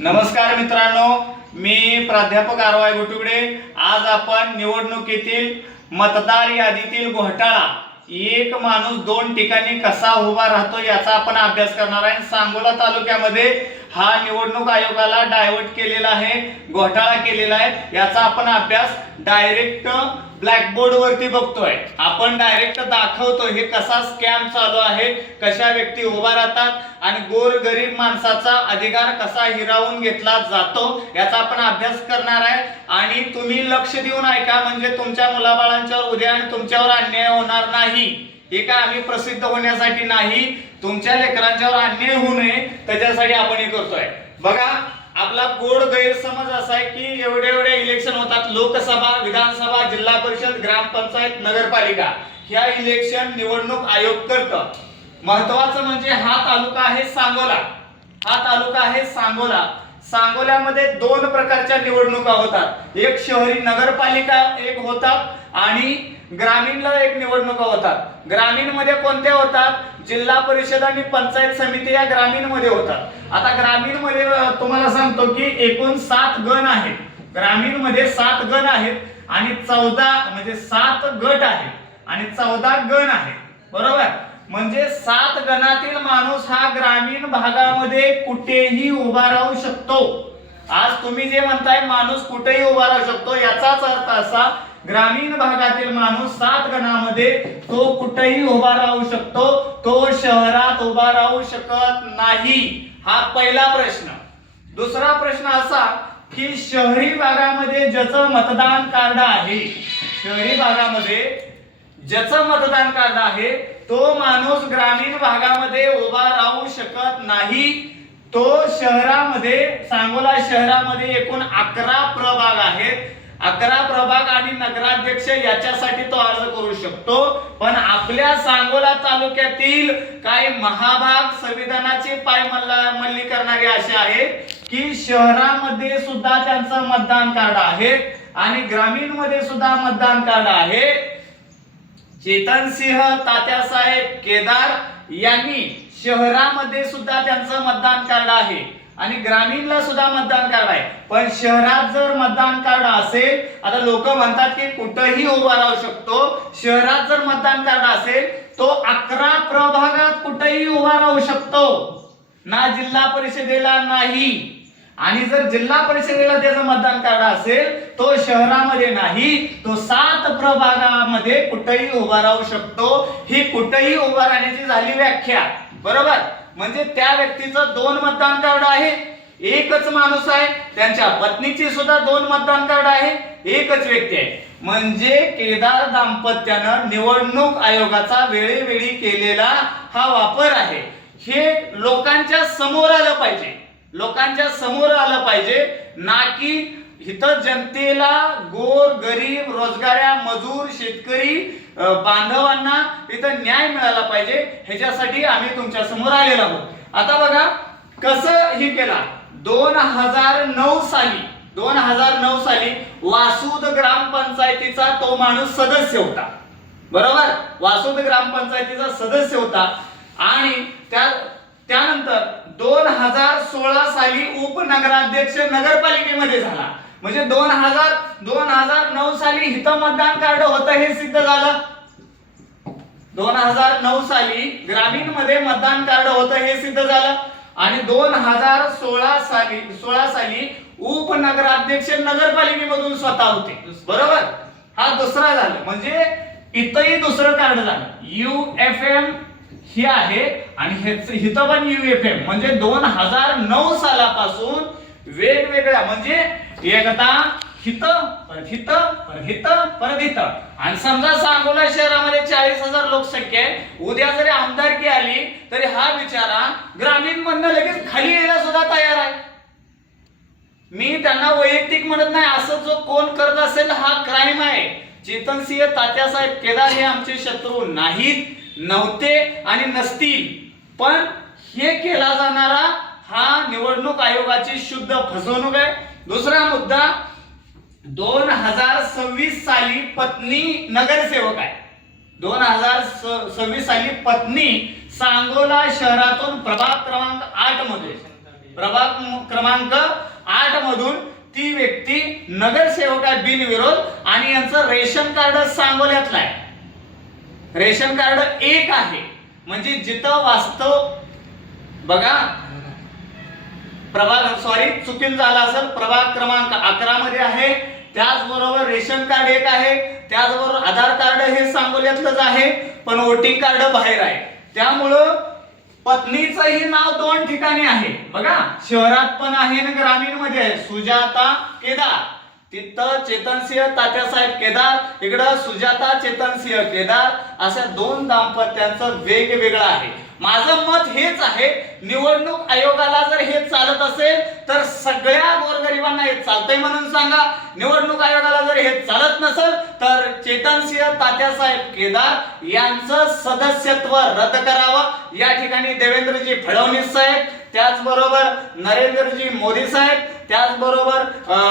नमस्कार मित्रांनो, मी प्राध्यापक आरवाय गुटुगडे। आज आपण निवडणुकीतील मतदार यादीतील घोटाळा, एक माणूस दोन ठिकाणी कसा उभा राहतो याचा आपण अभ्यास करणार आहे। सांगोला तालुक्यामध्ये हा निवडणूक आयोगाला डायव्हर्ट केलेला आहे, घोटाळा केलेला आहे। याचा आपण अभ्यास डायरेक्ट ब्लॅक बोर्ड वरती बघतोय। आपण डायरेक्ट दाखवतो हे कसा स्कॅम चालू आहे, कशा व्यक्ती उभा राहतात आणि गोरगरीब माणसाचा अधिकार कसा हिरावून घेतला जातो याचा आपण अभ्यास करणार आहे। आणि तुम्ही लक्ष देऊन ऐका, म्हणजे तुमच्या मुलाबाळांच्यावर उद्या आणि तुमच्यावर अन्याय होणार नाही। हे काय आम्ही प्रसिद्ध होण्यासाठी नाही, तुमच्या लेकरांच्यावर अन्याय होऊ नये त्याच्यासाठी आपण हे करतोय। बघा, आपला गोड गैरसमज असा आहे की एवढे एवढे इलेक्शन होतात, लोकसभा, विधानसभा, जिल्हा परिषद, ग्रामपंचायत, नगरपालिका, ह्या इलेक्शन निवडणूक आयोग करतं। महत्वाचं म्हणजे हा तालुका आहे सांगोला, हा तालुका आहे सांगोला। सांगोल्यामध्ये दोन प्रकारच्या निवडणुका होतात, एक शहरी नगरपालिका एक होतात आणि ग्रामीणला एक निवडणुका होतात। ग्रामीण मध्ये कोणत्या होतात? जिल्हा परिषद आणि पंचायत समिती या ग्रामीण मध्ये होतात। आता ग्रामीण मध्ये तुम्हाला सांगतो की एकूण 7 गण आहेत, ग्रामीण मध्ये 7 गण आहेत आणि 14 म्हणजे 7 गट आहेत आणि 14 गण आहेत, बरोबर? म्हणजे 7 गणातील माणूस हा ग्रामीण भागामध्ये कुठेही उभा राहू शकतो। आज तुम्ही जे म्हणताय माणूस कुठेही उभा राहू शकतो, याचाच अर्थ असा ग्रामीण भागातील माणूस 7 गणामध्ये तो कुठेही उभा राहू शकतो, तो शहरात उभा राहू शकत नाही। हा पहिला प्रश्न। दुसरा प्रश्न असा की शहरी भागामध्ये ज्याचं मतदान कार्ड आहे, शहरी भागामध्ये ज्याचं मतदान कार्ड आहे तो माणूस ग्रामीण भागामध्ये उभा राहू शकत नाही। तो शहरामध्ये, सांगोला शहरामध्ये एकूण 11 प्रभाग आहेत, 11 प्रभाग आणि नगराध्यक्ष याच्यासाठी तो अर्ज करू शकतो। पण आपल्या सांगोला तालुक्यातील काही महाभाग संविधानाचे पायमल्ली करणारे असे आहेत की शहरामध्ये सुद्धा त्यांचं मतदान कार्ड आहे आणि ग्रामीण मध्ये सुद्धा मतदान कार्ड आहे। चेतनसिंह तात्यासाहेब केदार यांनी शहरामध्ये सुद्धा त्यांचं मतदान कार्ड आहे आणि ग्रामीणला सुद्धा मतदान कार्ड आहे। पण शहरात जर मतदान कार्ड असेल, आता लोक म्हणतात की कुठेही उभा राहू शकतो, शहरात जर मतदान कार्ड असेल तो 11 प्रभागात कुठेही उभा राहू शकतो, ना जिल्हा परिषदेला नाही। आणि जर जिल्हा परिषदेला त्याचं मतदान कार्ड असेल तो शहरामध्ये नाही, तो 7 प्रभागामध्ये कुठेही उभा राहू शकतो। ही कुठेही उभा राहण्याची झाली व्याख्या, बरोबर? म्हणजे त्या व्यक्तीचं 2 मतदान कार्ड आहे, एकच माणूस आहे, त्यांच्या पत्नीची सुद्धा 2 मतदान कार्ड आहे, एकच व्यक्ती आहे। म्हणजे केदार दाम्पत्यानं निवडणूक आयोगाचा वेळोवेळी केलेला हा वापर आहे। हे लोकांच्या समोर आलं पाहिजे, लोकांच्या समोर आलं पाहिजे, ना की इथं जनतेला, गोर गरीब, रोजगाऱ्या, मजूर, शेतकरी बांधवांना इथं न्याय मिळाला पाहिजे, ह्याच्यासाठी आम्ही तुमच्या समोर आलेलो आहोत। आता बघा कसं हे केला। 2009 साली वासूद ग्रामपंचायतीचा तो माणूस सदस्य होता, बरोबर? वासूद ग्रामपंचायतीचा सदस्य होता आणि त्यानंतर 2016 साली उपनगराध्यक्ष नगरपालिकेमध्ये झाला। म्हणजे 2009 साली इथं मतदान कार्ड होतं हे सिद्ध झालं। 2009 साली ग्रामीण मध्ये मतदान कार्ड होतं हे सिद्ध झालं आणि 2016 साली उपनगराध्यक्ष नगरपालिकेमधून स्वतः होते, बरोबर? हा दुसरा झाला, म्हणजे इथंही दुसरं कार्ड झालं। UFM ही आहे आणि इथं पण UFM, म्हणजे 2009 सालापासून वेगवेगळ्या, म्हणजे एकदा हिथं परत हिथं परत हिथं परत हिथं। आणि समजा सांगोला शहरामध्ये 40,000 लोकसंख्या आहे, उद्या जरी आमदारकी आली तरी हा बिचारा ग्रामीण मधनं लगेच खाली यायला सुद्धा तयार आहे। मी त्यांना वैयक्तिक म्हणत नाही, असं जो कोण करत असेल हा क्राईम आहे। चेतनसिंह तात्यासाहेब केदार हे आमचे शत्रू नाहीत, नव्हते आणि नसतील, पण हे केला जाणारा हा निवडणूक आयोगाची शुद्ध फसवणूक आहे। दुसरा मुद्दा, 2026 साली पत्नी नगरसेवक आहे, 2026 साली पत्नी सांगोला शहरातून प्रभाग क्रमांक 8 मध्ये प्रभाग क्रमांक 8 मधून ती व्यक्ती नगरसेवक आहे बिनविरोध आणि यांचं रेशन कार्ड सांगोल्यातलं आहे. रेशन कार्ड 1 आहे म्हणजे जिथं वास्तव बघा चुकीन झाला असेल, प्रभाग क्रमांक 11 मध्ये आहे. त्याचबरोबर रेशन कार्ड 1 आहे, त्याचबरोबर आधार कार्ड हे सांगोल्यातलंच आहे पण वोटिंग कार्ड बाहेर आहे. त्यामुळं पत्नीचंही नाव 2 ठिकाणी आहे बघा, शहरात पण आहे आणि ग्रामीण मध्ये आहे. सुजाता केदार, तिथं चेतनसिंह तात्यासाहेब केदार, इकडं सुजाता चेतनसिंह केदार, अशा 2 दाम्पत्यांचं वेगवेगळं आहे. माझं मत हेच आहे, निवडणूक आयोगाला जर हे चालत असेल तर सगळ्या गोरगरिबांना हे चालतंय म्हणून सांगा. निवडणूक आयोगाला जर हे चालत नसेल तर चेतनसिंह तात्यासाहेब केदार यांचं सदस्यत्व रद्द करावं. या ठिकाणी देवेंद्रजी फडणवीस साहेब, त्याचबरोबर नरेंद्रजी मोदी साहेब, त्याचबरोबर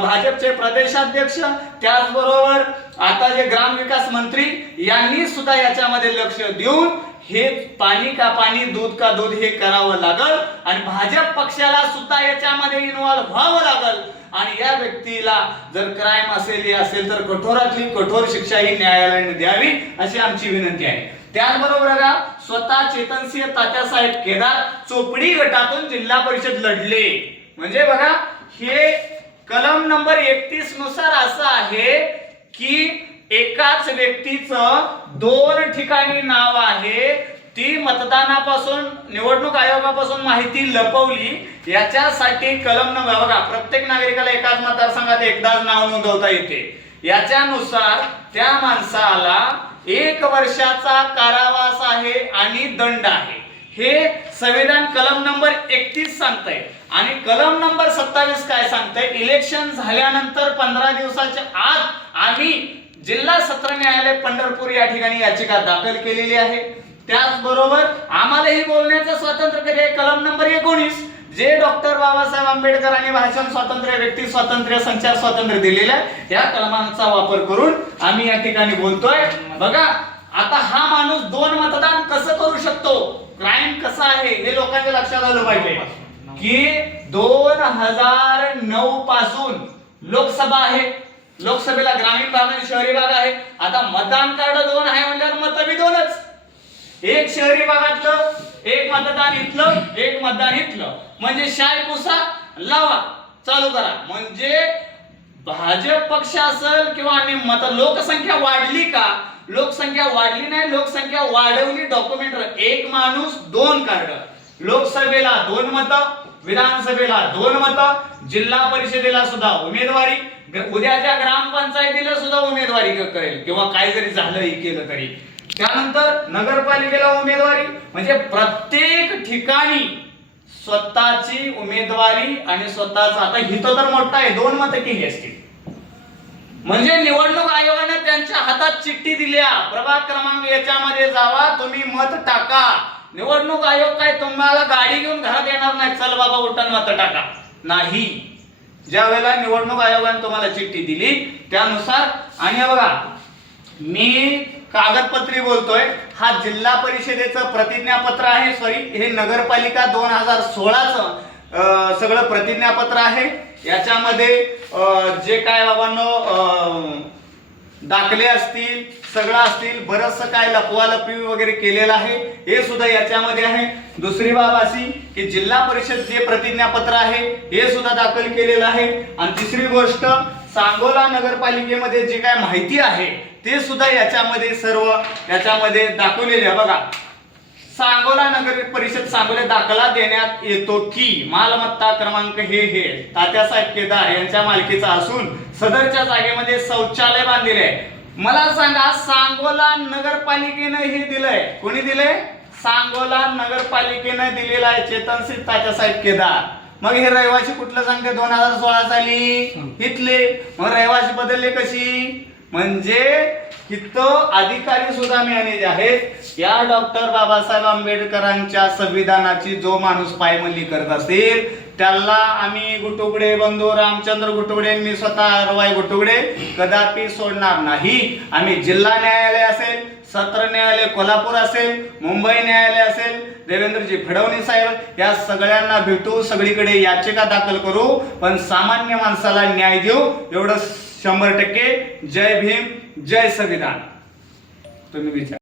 भाजपचे प्रदेशाध्यक्ष, त्याचबरोबर आता जे ग्रामविकास मंत्री यांनी सुद्धा याच्यामध्ये लक्ष देऊन हे पाणी का पाणी दूध का दूध हे करावं लागल आणि भाजप पक्षाला सुद्धा याच्यामध्ये इन्व्हॉल्व व्हावं लागल आणि या व्यक्तीला जर क्राईम असेल तर कठोरातली कठोर शिक्षा ही न्यायालयाने द्यावी अशी आमची विनंती आहे. त्याचबरोबर बघा, स्वतः चेतनसिंह तात्यासाहेब केदार चोपडी गटातून जिल्हा परिषद लढले. म्हणजे बघा, हे कलम नंबर 31 नुसार असं आहे की एकाच व्यक्तीचं 2 ठिकाणी नाव आहे. ती मतदानापासून निवडणूक आयोगापासून माहिती लपवली याच्यासाठी कलम नंबर बघा, प्रत्येक नागरिकाला एकाच मतदारसंघात एकदाच नाव नोंदवता येते. याच्यानुसार त्या माणसाला 1 वर्षाचा कारावास आहे आणि दंड आहे. हे संविधान कलम नंबर 31 सांगतंय आणि कलम नंबर 27 काय सांगतंय, इलेक्शन झाल्यानंतर 15 दिवसाच्या आत आम्ही जिल्हा सत्र न्यायालय पंढरपूर या ठिकाणी याचिका दाखल केलेली आहे. त्याचबरोबर आम्हालाही बोलण्याचं स्वातंत्र्य कधी आहे, कलम नंबर 19 जे डॉक्टर बाबासाहेब आंबेडकरांनी भाषण स्वातंत्र्य, व्यक्ती स्वातंत्र्य, संचार स्वातंत्र्य दिलेलं आहे, या कलमांचा वापर करून आम्ही या ठिकाणी बोलतोय. बघा, आता हा माणूस 2 मतदान कसं करू शकतो, क्राईम कसा आहे हे लोकांच्या लक्षात आलं पाहिजे की 2009 पासून लोकसभा आहे, लोकसभेला ग्रामीण भाग आणि शहरी भाग आहे. आता मतदान कार्ड 2 आहे म्हणल्यावर मत बी 2च, एक शहरी भागातलं, एक मतदान इथलं, एक मतदान इथलं, म्हणजे शाय पुसा लावा चालू करा. म्हणजे भाजप पक्ष असेल किंवा मत लोकसंख्या वाढली का, लोकसंख्या वाढली नाही, लोकसंख्या वाढवली. डॉक्युमेंट 1 माणूस 2 कार्ड, लोकसभेला 2 मत, विधानसभेला 2 मत, जिल्हा परिषदेला सुद्धा उमेदवारी, उद्याच्या ग्रामपंचायतीला सुद्धा उमेदवारी करेल किंवा काय जरी झालं केलं तरी. त्यानंतर नगरपालिकेला उमेदवारी, म्हणजे प्रत्येक ठिकाणी स्वतःची उमेदवारी आणि स्वतःचा. आता हिथं तर मोठा आहे, 2 मत केली असतील म्हणजे निवडणूक आयोगाने त्यांच्या हातात चिठ्ठी दिल्या, प्रभाग क्रमांक याच्यामध्ये जावा, तुम्ही मत टाका. निवडणूक आयोग काय तुम्हाला गाडी घेऊन घरात येणार नाही, चल बाबा उठण मत टाका, नाही. ज्या वेळेला निवडणूक आयोगाने तुम्हाला चिठ्ठी दिली त्यानुसार. आणि बघा, मी कागदपत्री बोलतोय, हा जिल्हा परिषदेचं प्रतिज्ञापत्र आहे, हे नगरपालिका 2016चं सगळं प्रतिज्ञापत्र आहे. याच्यामध्ये जे काय बाबांनो दाखले असतील, सगळं असतील, बरंचसं काय लपवालपवी वगैरे केलेलं आहे हे सुद्धा याच्यामध्ये आहे. दुसरी बाब अशी की जिल्हा परिषद जे प्रतिज्ञापत्र आहे हे सुद्धा दाखल केलेलं आहे. आणि तिसरी गोष्ट, सांगोला नगरपालिकेमध्ये जे काय माहिती आहे ते सुद्धा याच्यामध्ये सर्व याच्यामध्ये दाखवलेले आहे. बघा, सांगोला नगर परिषद सांगोला दाखला देण्यात येतो की मालमत्ता क्रमांक हे तात्यासाहेब केदार यांच्या मालकीचा असून सदरच्या जागेमध्ये शौचालय बांधलेले आहे. मला सांगा, सांगोला नगरपालिकेनं हे दिलंय, कोणी दिलंय? सांगोला नगरपालिकेनं दिलेलं आहे, चेतनसिंह तात्यासाहेब केदार. मग हे रहिवासी कुठलं सांगते, 2016 साली इथले. मग रहिवासी बदलले कशी, म्हणजे इथं अधिकारी सुद्धा मॅनेज आहेत. या डॉक्टर बाबासाहेब आंबेडकरांच्या संविधानाची जो माणूस पायमल्ली करत असेल त्याला आम्ही गुटुगडे बंधू रामचंद्र गुटुगडे, मी स्वतः रवाई गुटुगडे कदापि सोडणार नाही. आम्ही जिल्हा न्यायालय असेल, सत्र न्यायालय कोल्हापूर असेल, मुंबई न्यायालय असेल, देवेंद्रजी फडणवीस साहेब या सगळ्यांना भेटू, सगळीकडे याचिका दाखल करू, पण सामान्य माणसाला न्याय देऊ, एवढं 100%. जय भीम, जय संविधान. तुम्ही विचार.